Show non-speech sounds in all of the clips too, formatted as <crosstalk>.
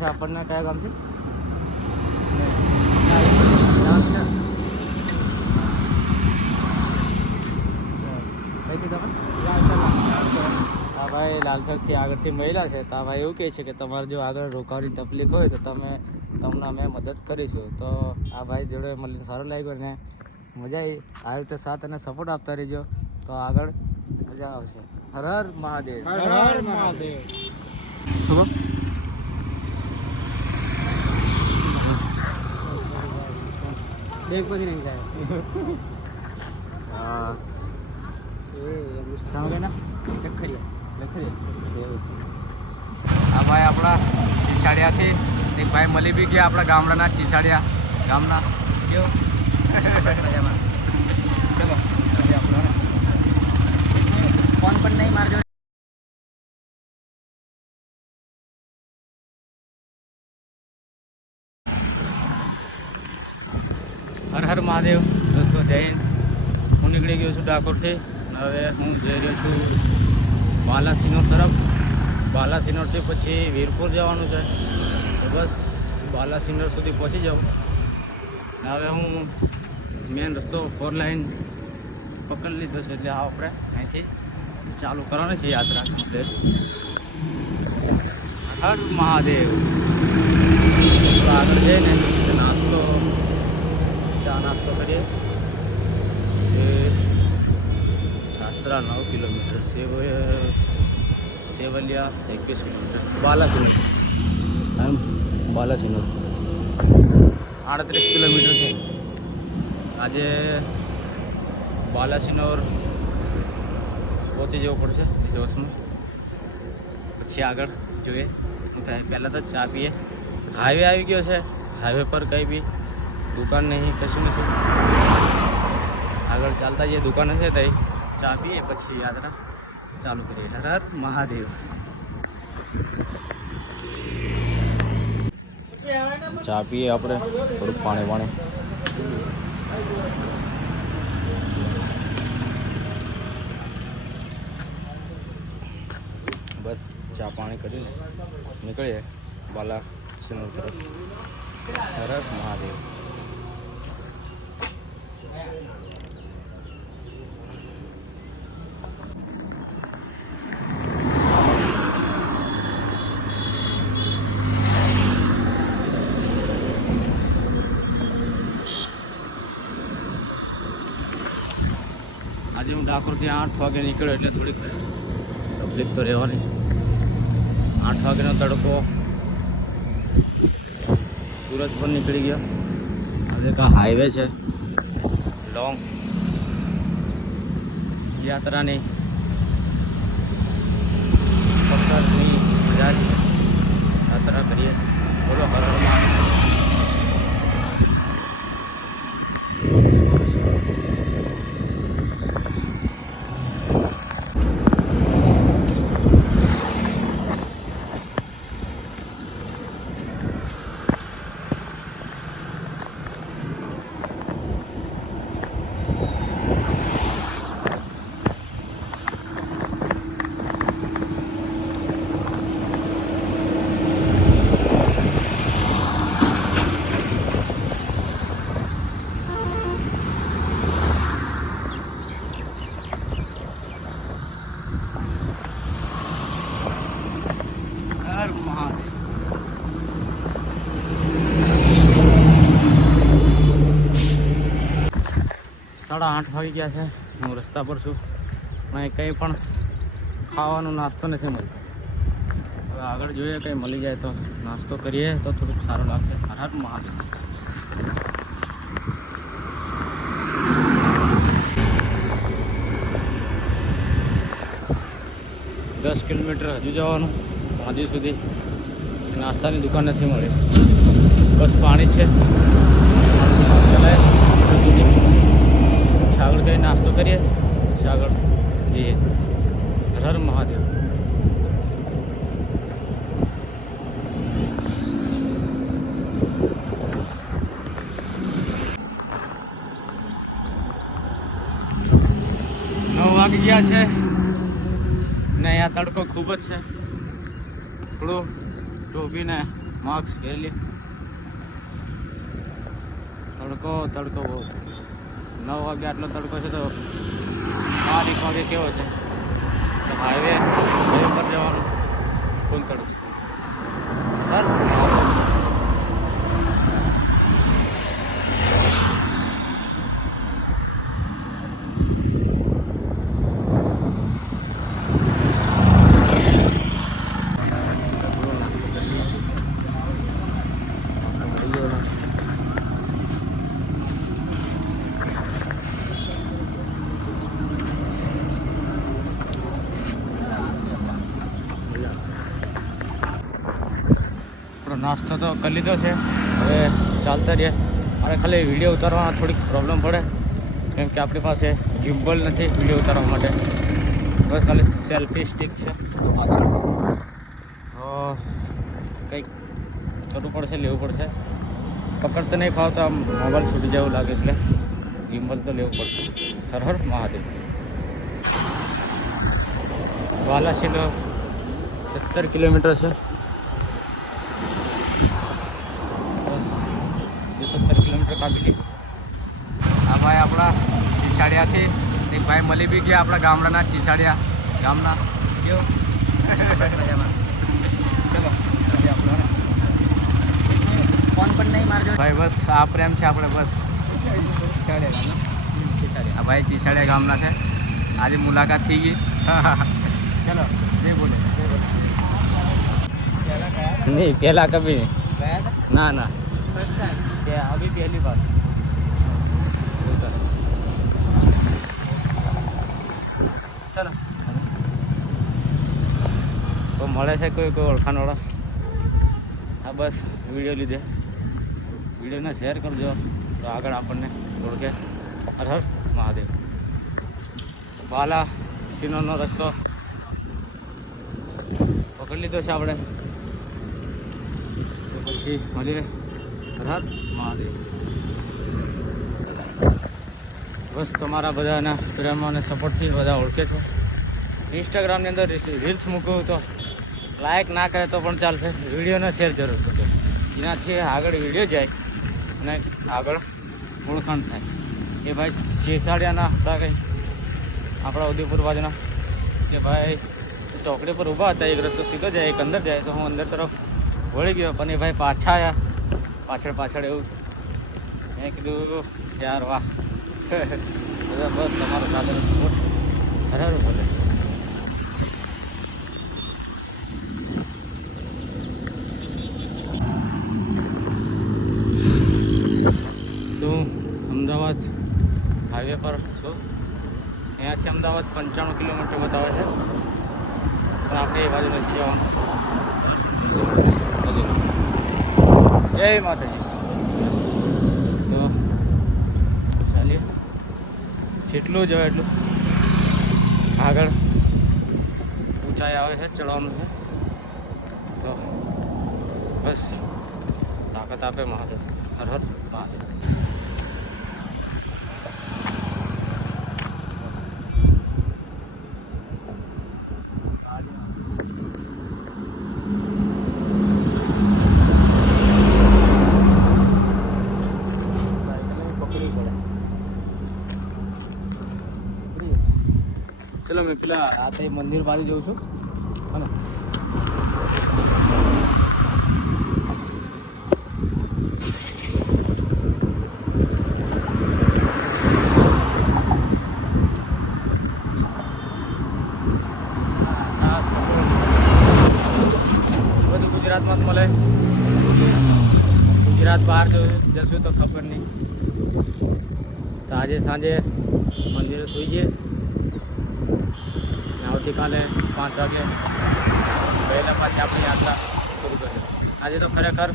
છે આપણને કયા ગામથી? હા ભાઈ લાલસરથી આગળથી મહિલા છે તો આ ભાઈ એવું કહે છે કે તમારે જો આગળ રોકાવાની તકલીફ હોય તો તમે તમને અમે મદદ કરીશું. તો આ ભાઈ જોડે મને સારું લાગ્યું ને મજા આવી. આવી રીતે સાથ અને સપોર્ટ આપતા રહીજો. તો આગળ મજા આવશે. હર હર મહાદેવ. હર હર મહાદેવ. દેખ નહીં જાય. હા. આ ભાઈ આપણા ચીસાડિયાથી એક ભાઈ મળી બી ગયા આપણા ગામડાના ચીસાડિયા. ગામના. કેવો? મજામાં. ચલો ફોન પણ નહીં મારજો હર હર મહાદેવ દોસ્તો જય હિન્દ હું નીકળી ગયો છું ડાકોરથી હવે હું જઈ રહ્યો છું બાલાસિનોર તરફ. બાલાસિનોરથી પછી વીરપુર જવાનું છે. તો બસ બાલાસિનોર સુધી પહોંચી જાઉં. હવે હું મેન રસ્તો ફોર લાઈન પકડી લીધો છે, એટલે આપણે અહીંથી ચાલુ કરવાની છે યાત્રા. હર મહાદેવ. આગળ જઈને નાસ્તો, ચા નાસ્તો કરીએ. આશરા નવ કિલોમીટર સેવ સેવલિયા એકવીસ કિલોમીટર. બાલાસિનોર એમ બાલાસિનોર આડત્રીસ કિલોમીટર છે. આજે બાલાસિનોર પહોંચી જવું પડશે દિવસમાં. પછી આગળ જોઈએ. થાય પહેલાં તો ચા પીએ. હાઈવે આવી ગયો છે. હાઈવે પર કંઈ બી દુકાન નહીં કશું નથી. આગળ ચાલતા જે દુકાન હશે ત્યાં ચા પીએ પછી યાત્રા ચાલુ કરીએ હર હર મહાદેવ ચા પીએ આપણે થોડુંક પાણી પાણી બસ ચા પાણી કરીને નીકળીએ બાલા સિનોર તરફ હર હર મહાદેવ ડાકોરથી આઠ વાગે નીકળ્યો એટલે થોડીક તકલીફ તો રહેવાની. આઠ વાગ્યાનો તડકો. સુરત પણ નીકળી ગયો. હવે કા હાઈવે છે. લોંગ યાત્રાની પકડની મજા જ યાત્રા કરીએ બોલો હર હર મહાદેવ. હર મહાદેવ સાડા આઠ વાગી ગયા છે. હું રસ્તા પર છું. અહીં કંઈ પણ ખાવાનો નાસ્તો નથી મળતો. હવે આગળ જોઈએ કંઈ મળી જાય તો નાસ્તો કરીએ તો થોડુંક સારું લાગશે. હર મહાદેવ. દસ કિલોમીટર હજુ જવાનું. હજુ સુધી નાસ્તાની દુકાન નથી મળી. બસ પાણી છે. ચલાય આગળ કઈ નાસ્તો કરીએ. પછી આગળ જઈએ. હર મહાદેવ. નવ વાગી ગયા છે. ને અહીંયા તડકો ખૂબ જ છે. થોડું ટોપીને માસ્ક પહેરી તડકો તડકો બહુ નવ વાગે આટલો તડકો છે તો એક વાગે કેવો છે? તો હાઈવે હાઈવે પર જવાનું. ફૂલ તડકો. સર આપણો નાસ્તો તો કરી લીધો છે. હવે ચાલતા રહીએ. મારે ખાલી વીડિયો ઉતારવામાં થોડીક પ્રોબ્લેમ પડે. કેમ કે આપણી પાસે ગિમ્બલ નથી વીડિયો ઉતારવા માટે. બસ ખાલી સેલ્ફી સ્ટિક છે. પાછળ. તો કંઈક કરવું પડશે, લેવું પડશે. પકડતો નહીં ફાવતા મોબાઈલ છૂટી જવું લાગે એટલે. ગિમ્બલ તો લેવું પડશે. હર હર મહાદેવ. વાલાસીનો સત્તર કિલોમીટર છે બસ એ સત્તર કિલોમીટર કાપી લે આ ભાઈ આપણા ચીસાડિયાથી એક ભાઈ મળી બી ગયા આપણા ગામડાના ચીસાડિયા. ગામના. ને. ફોન પણ નહીં મારજો. ભાઈ બસ આ પ્રેમ છે આપણે બસ. ચીસાડિયા. આ ભાઈ ચીસાડિયા ગામના છે. આજે મુલાકાત થઈ ગઈ. ચલો જય બોલે. નહીં પહેલાં કભી ગયા ના ના. કે આવી પહેલી વાર. ચલો. તો મળે છે કોઈ કોઈ ઓળખાણવાળા? હા, બસ, વીડિયો લીધે. વિડીયોને શેર કરજો. તો આગળ આપણને ઓળખે. હર હર મહાદેવ. બાલા સિનોનો રસ્તો પકડી લીધો છે આપણે. પછી મળીએ. હર મહાદેવ. બસ તમારા બધાના પ્રેમ અને સપોર્ટથી બધા ઓળખે છે. ઇન્સ્ટાગ્રામની અંદર રીલ્સ મૂકવું તો લાઇક ના કરે તો પણ ચાલશે. વિડીયોને શેર જરૂર કરજો. એનાથી આગળ વીડિયો જાય અને આગળ ઓળખાણ થાય. એ ભાઈ ચેસાડિયાના હતા કંઈ, આપણા ઉદયપુર બાજુના એ ભાઈ ચોકડી પર ઊભા હતા, એક રસ્તો સીધો જાય, એક અંદર જાય, તો હું અંદર તરફ વળી ગયો. પણ એ ભાઈ પાછા આવ્યા પાછળ પાછળ એવું મેં કીધું, યાર વાહ. બધા બસ તમારો સાધન સપોર્ટ હરારું બોલે. તો અમદાવાદ હાઈવે પર છું. અહીંયાથી અમદાવાદ પંચાણું કિલોમીટર બતાવે છે. પણ આપણે એ બાજુ નથી જવાનું બાજુનું. જય માતાજી. તો, ચાલીએ. જેટલું જ હોય એટલું. આગળ ઊંચાઈ આવે છે, ચડવાનું છે. તો, બસ. તાકાત આપે મહાદેવ. હર હર મહાદેવ. પડે ચલો મેં પેલા આ તો મંદિર બાજુ જઉં છું. હા ગુજરાતમાં મળે. ગુજરાત બહાર જશું તો તો આજે સાંજે મંદિરે સુઈ જઈએ. આવતીકાલે પાંચ વાગે વહેલા પાછી આપણી યાત્રા શરૂ કરીએ. આજે તો ખરેખર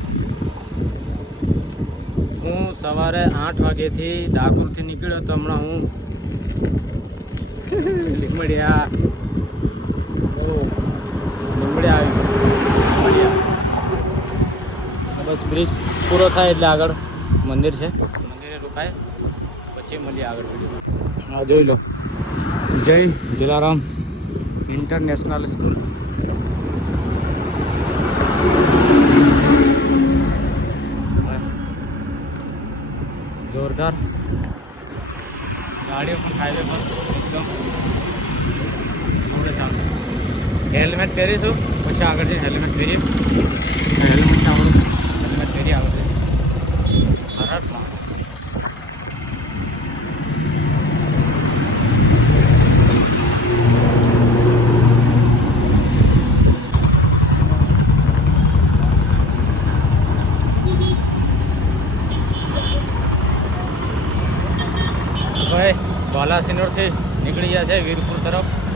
હું સવારે આઠ વાગ્યાથી ડાકોરથી નીકળ્યો તો હમણાં હું લીમડિયા લીમડિયા આવી લીમડિયા બસ બ્રિજ પૂરો થાય એટલે આગળ મંદિર છે. મંદિરે રોકાય. છે મળીએ આગળ હા જોઈ લો. જય જલારામ. ઇન્ટરનેશનલ સ્કૂલ જોરદાર. ગાડીઓ પણ હાઈવે પર એકદમ હેલ્મેટ પહેરીશું પછી આગળ જઈને હેલ્મેટ પહેરીએ. હેલ્મેટ આપણું બાલાસિનોરથી નીકળી ગયા છે વીરપુર તરફ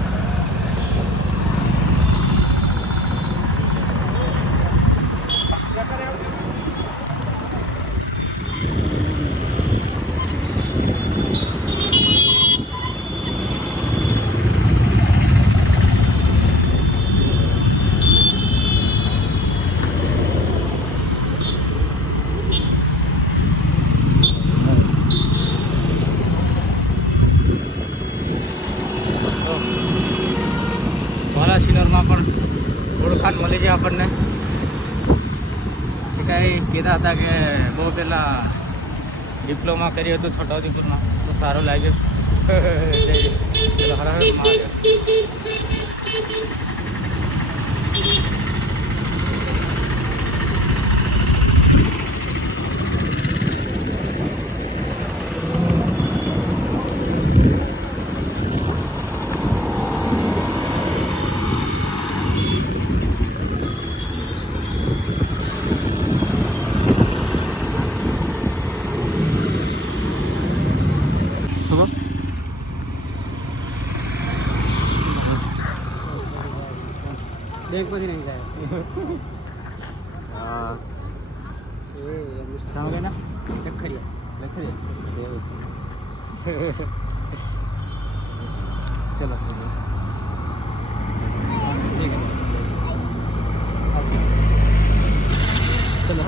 તો બાલાસિનોરમાં પણ ઓળખાણ મળી છે આપણને એ કાંઈ કહેતા હતા કે બહુ પહેલાં ડિપ્લોમા કર્યું હતું, છોટાઉદેપુરમાં. તો સારું લાગ્યું. <laughs> હર હર ખબર બેંકમાંથી નહીં જાય હા એ એમનું કામ કે ના લખરિયા લખી ચલો. ચલો.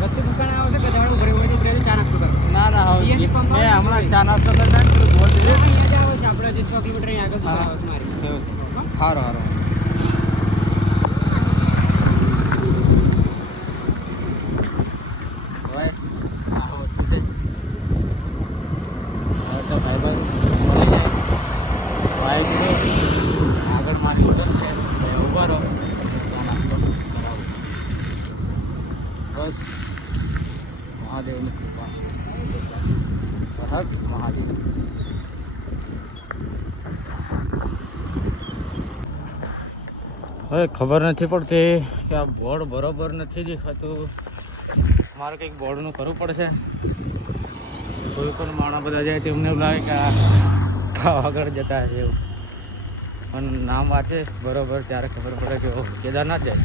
વચ્ચે દુકાન આવે છે ગધાડું ભરી હોય એટલે ચા નાસ્તો કરો. ના ના હવે મેં હમણાં ચા નાસ્તો કરતા બોલ દીધું અહીંયા જ આવે છે આપણે જે છ કિલોમીટર આગળ સારું સારું હવે આ વસ્તુ છે હવે તો ભાઈબંધ મળી જાય ભાઈ કીધું આગળ મારી હોટલ છે ત્યાં ઊભા રહો ચા નાસ્તો કરાવું બસ મહાદેવની કૃપા હર મહાદેવ. હવે ખબર નથી પડતી કે આ બોર્ડ બરોબર નથી દેખાતું મારે કંઈક બોર્ડનું કરવું પડશે. કોઈ પણ માણસ બધા જાય તેમને એવું લાગે કે આ પાવાગઢ જતા હશે એવું. પણ નામ વાંચે બરોબર ત્યારે ખબર પડે કે ઓહ, કેદારનાથ જાય.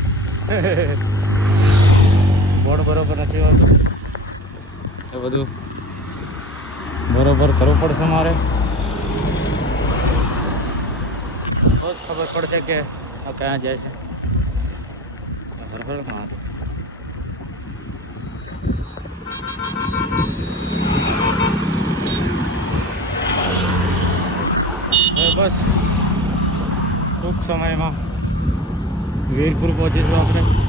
<laughs> બોર્ડ બરોબર નથી હોતું. એ બધું બરોબર કરવું પડશે મારે? બહુ જ ખબર પડશે કે આ ક્યાં જાય છે. બરાબર મારે બસ ટૂંક સમયમાં વીરપુર પહોંચીશું આપણે.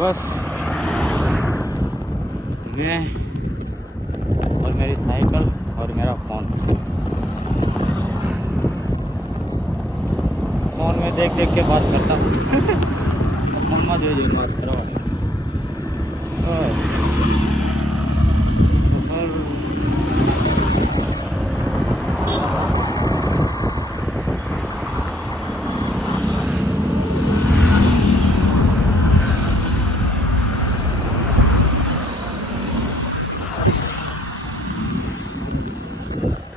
बस। मैं और मेरी साइकिल और मेरा फ़ोन। फ़ोन में देख देख के बात करता हूँ। <laughs> फ़ोन में जो बात करो। बस।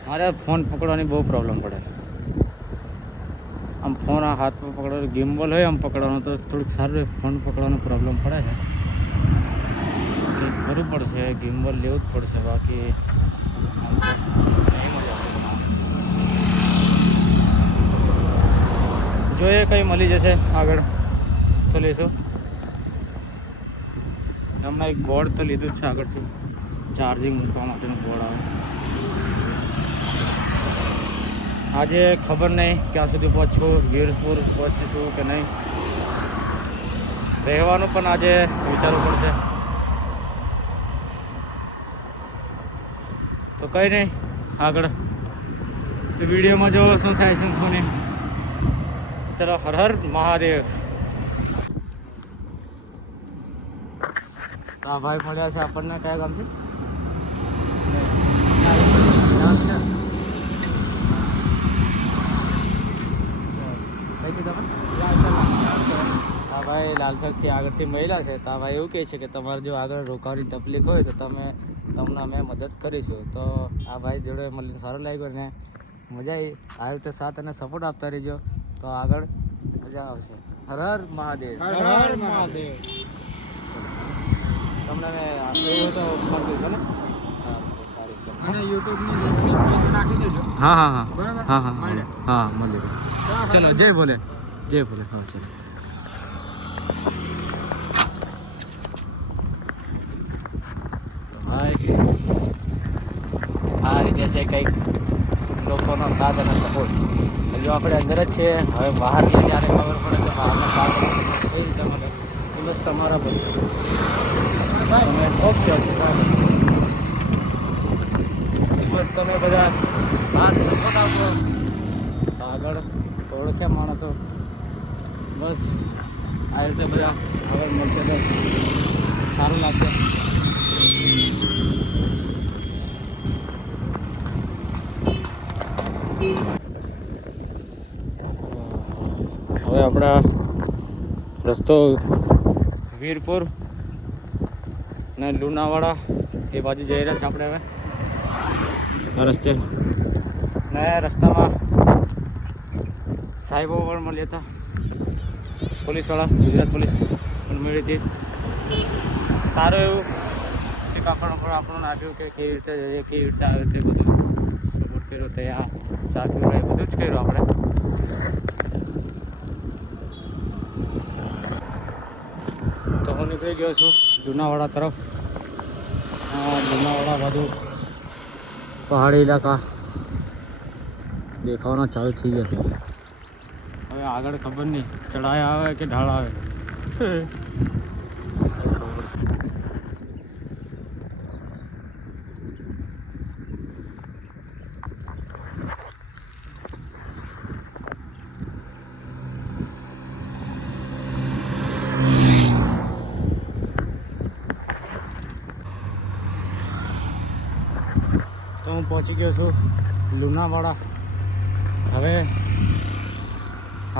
મારે ફોન પકડવાની બહુ પ્રોબ્લેમ પડે. આમ ફોન આ હાથમાં પકડવાનો ગિમ્બલ હોય આમ પકડવાનો, તો થોડુંક સારું ફોન પકડવાનો પ્રોબ્લેમ પડે છે. કરવું પડશે ગિમ્બલ લેવું જ પડશે, બાકી જોઈએ કંઈ મળી જશે આગળ. તો લેશું હમણાં એક બોર્ડ તો લીધું જ છે આગળ શું ચાર્જિંગ મૂકવા માટેનું બોર્ડ આવે. આજે ખબર નહીં ક્યાં સુધી પહોંચશું વીરપુર પહોંચીશું કે નહીં. રહેવાનું પણ આજે વિચારવું પડશે. તો કંઈ નહીં, આગળ. વિડીયોમાં જો શું થાય છે શું નહીં. ચલો, હર હર મહાદેવ. આ ભાઈ મળ્યા છે આપણને, કયા ગામથી કઈથી તમે હા ભાઈ લાલસરથી આગળથી મહિલા છે તો આ ભાઈ એવું કહે છે કે તમારે જો આગળ રોકાવાની તકલીફ હોય તો તમે તમને અમે મદદ કરીશું. તો આ ભાઈ જોડે મળીને સારું લાગ્યું અને મજા આવી. આવી રીતે સાથ અને સપોર્ટ આપતા રહેજો. તો આગળ મજા આવશે. હર હર મહાદેવ. હર હર મહાદેવ. તમને તો ને? અને યુટ્યુબની લિંક નાખી દેજો. હા હા હા. બરાબર? હા હા. હા મળે ચલો જય ભોલે. જય ભોલે. હા ચલો તો ભાઈ આ રીતે છે કંઈક લોકોનો સાથ અને સપોર્ટ. જો આપણે અંદર જ છીએ, હવે બહાર ગયા ત્યારે ખબર પડે કે બહારનો સાથ કઈ રીતે મળે? બસ તમારા છે. તમે ઓકે બસ તમે બધા સાથ, સપોર્ટ આપો. આગળ ઓળખ્યા માણસો. બસ, આ રીતે બધા ખબર મળશે તો સારું લાગશે હવે આપણા રસ્તો વીરપુર ને લુણાવાડા એ બાજુ જઈ રહ્યા છે આપણે હવે. આ રસ્તે. ને રસ્તામાં સાહેબો પણ મળ્યા હતા. પોલીસવાળા ગુજરાત પોલીસ પણ મળી હતી. સારું એવું શીખાપણ પણ આપણને આપ્યું કે કેવી રીતે જઈએ કેવી રીતે આવે તે બધું. સપોર્ટ કર્યો તે આ ચા પીવડાવી બધું જ કર્યું આપણે તો હું નીકળી ગયો છું જૂનાવાડા તરફ. આ બાજુ પહાડી ઇલાકા દેખાવાના ચાલુ થઈ ગયા છે. હવે આગળ ખબર નહીં, ચઢાઈ આવે કે ઢાળ આવે? પહોંચી ગયો છું લુણાવાડા. હવે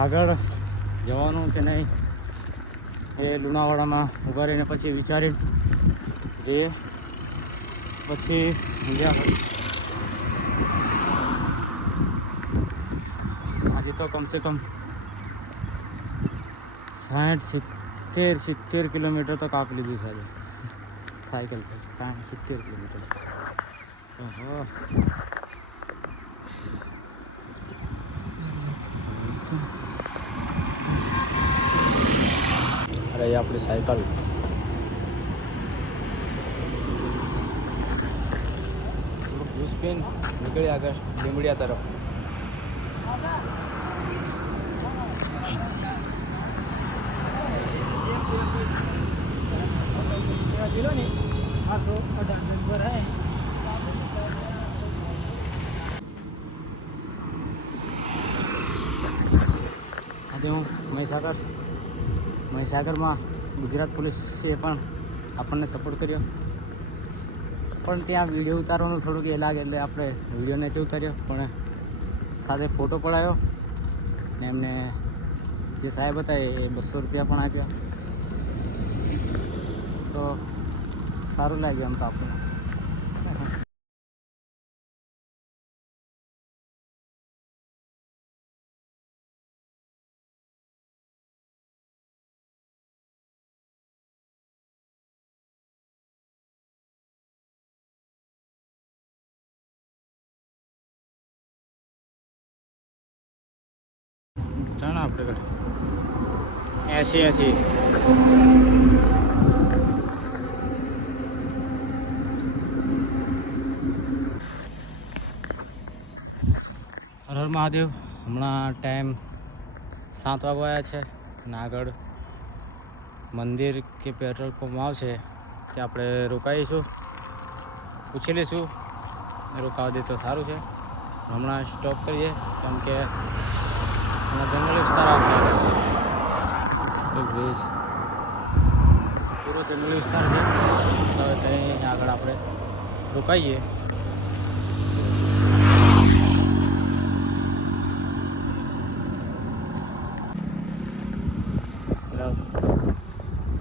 આગળ જવાનું કે નહીં એ લુણાવાડામાં ઊભા રહીને પછી વિચારી જઈએ પછી આજે તો કમસે કમ સાઠ, સિત્તેર સિત્તેર કિલોમીટર તો કાપ લીધી સાહેબ સાયકલ પર સાઠ, સિત્તેર કિલોમીટર. અરે આપણી સાયકલ. થોડુંક જ્યુસ પીને નીકળી આગળ લીમડિયા તરફ. આજે હું મહીસાગર. મહીસાગરમાં ગુજરાત પોલીસે પણ આપણને સપોર્ટ કર્યો. પણ ત્યાં વીડિયો ઉતારવાનું થોડુંક એ લાગે એટલે આપણે વીડિયો નથી ઉતાર્યો, પણ સાથે ફોટો પડાયો ને એમને જે સાહેબ હતા એ બસો રૂપિયા પણ આપ્યા. તો સારું લાગ્યું એમ તો આપણને. એસી હર હર મહાદેવ. હમણાં ટાઈમ સાત વાગવાયા છે અને આગળ મંદિર કે પેટ્રોલ પંપ આવશે ત્યાં આપણે રોકાઈશું, પૂછી લઈશું. રોકાવા દે તો સારું છે. હમણાં સ્ટોપ કરીએ, કેમ કે જંગલ વિસ્તાર આવશે. એક બ્રિજ પૂરો જંગલી વિસ્તાર છે. તો ત્યાં આગળ આપણે રોકાઈએ.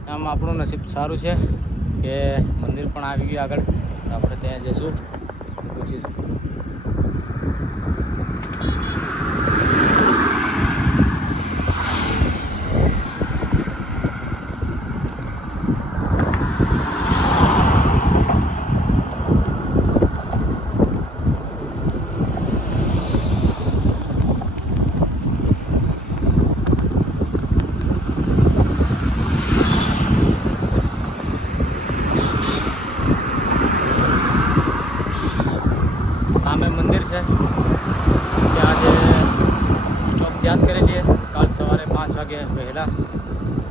આમ આપણું નસીબ સારું છે કે મંદિર પણ આવી ગયું આગળ. આપણે ત્યાં જઈશું. પૂછીશું સામે મંદિર છે ત્યાં આજે સ્ટોપ ત્યાં જ કરી લઈએ કાલ સવારે પાંચ વાગે વહેલા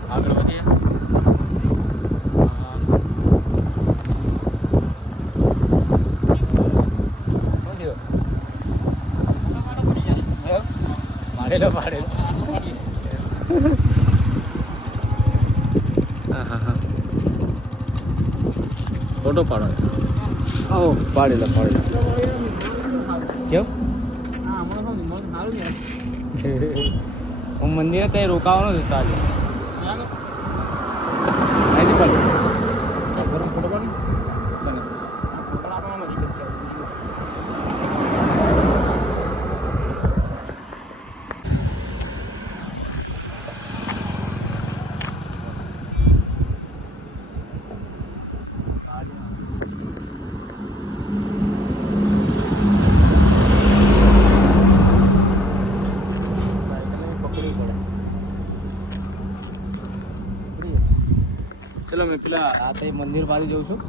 આગળ વધીએ અ, શું થયું? મારેલો મારેલો હા હા હા ફોટો પાડો. આવો પાડી લો પાડી હા હમણાં મન સારું ને હું મંદિરે કઈ રોકાવાનું જ હતો આજે. ચાલો અહીંથી પાડો ગરમ ફોટો પાડી બને ફોટો આપવામાં મળી જતી પકડવી પડે ચલો મેં પેલા આ કઈ મંદિર બાજુ જઉં છું.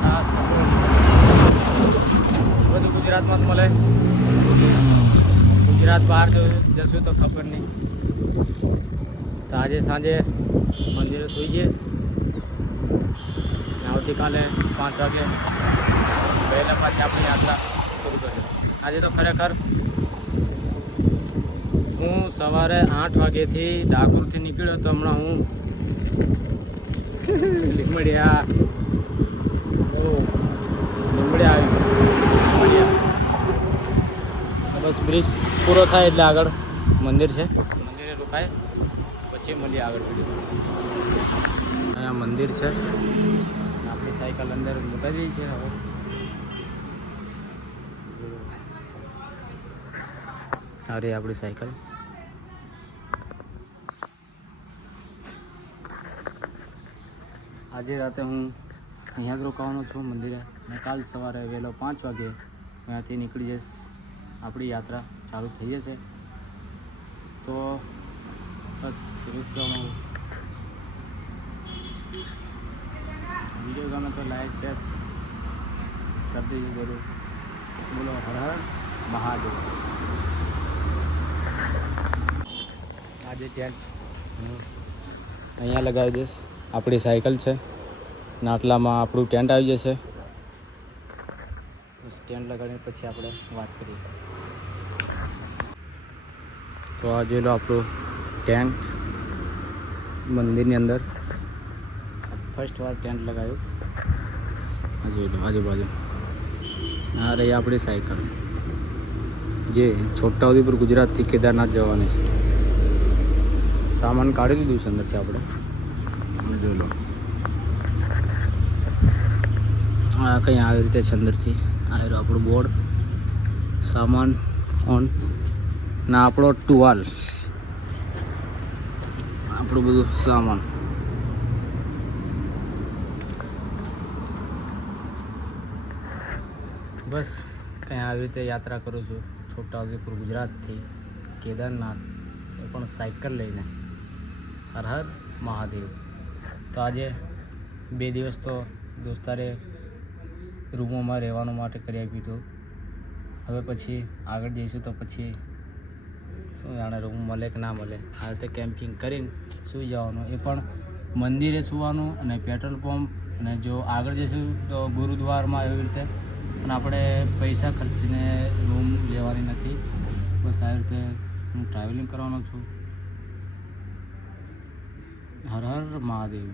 સાત બધું ગુજરાતમાં જ મળે. ગુજરાત બહાર જશું તો ખબર નહીં. તો આજે સાંજે મંદિરે સુઈ જઈએ. અને આવતીકાલે પાંચ વાગે. વહેલા પાછી આપણી યાત્રા શરૂ કરીએ આજે તો ખરેખર હું સવારે આઠ વાગ્યાથી ડાકોરથી નીકળ્યો તો હમણાં હું લીંબડિયા લીંબડિયા આવી બસ બ્રિજ પૂરો થાય એટલે આગળ મંદિર છે. મંદિરે રોકાય પછી મળીએ આગળ અહીંયા મંદિર છે. સાયકલ અંદર મુકાઈ છે હવે. અરે આપણી સાયકલ. આજે રાતે હું અહીંયા જ રોકાવાનો છું મંદિરે. અને કાલ સવારે વહેલો પાંચ વાગે અહીંયાથી નીકળી જઈશ. આપણી યાત્રા ચાલુ થઈ જશે. તો બસ શરૂ કરવાનું વીડિયો ગમે તો લાઈક શેર કરી દેજો જરૂર. બોલો હર હર મહાદેવ. આજે ટેન્ટ અહીંયા લગાવી દઈશ. આપણી સાયકલ છે. નાટલામાં આપણું ટેન્ટ આવી જશે. ટેન્ટ લગાડીને પછી આપણે વાત કરીએ. તો આ જોઈ લો આપણું ટેન્ટ મંદિરની અંદર. ફર્સ્ટ વાર ટેન્ટ લગાવ્યું આજુબાજુ આ રહી આપણી સાયકલ જે છોટાઉદેપુર ગુજરાતથી કેદારનાથ જવાની છે. સામાન કાઢી લીધું છે અંદરથી આપણે. જોઈ લો. આ કંઈ આવી રીતે છે અંદરથી. આવ્યું આપણું બોર્ડ સામાન ઓન ના આપણો ટુવાલ આપણું બધું સામાન. બસ, કંઈ આવી રીતે યાત્રા કરું છું. છોટાઉદેપુર ગુજરાતથી, કેદારનાથ, એ પણ સાયકલ લઈને. હર હર મહાદેવ. તો આજે બે દિવસ તો દોસ્તારે રૂમોમાં રહેવાનું માટે કરી આપ્યું હતું હવે પછી આગળ જઈશું તો પછી શું જાણે રૂમ મળે કે ના મળે. આ રીતે કેમ્પિંગ કરીને સૂઈ જવાનું. એ પણ મંદિરે સૂવાનું અને પેટ્રોલ પંપ અને જો આગળ જઈશું તો ગુરુદ્વારમાં એવી રીતે પણ આપણે પૈસા ખર્ચીને રૂમ લેવાની નથી. બસ આવી રીતે હું ટ્રાવેલિંગ કરવાનો છું. હર હર મહાદેવ.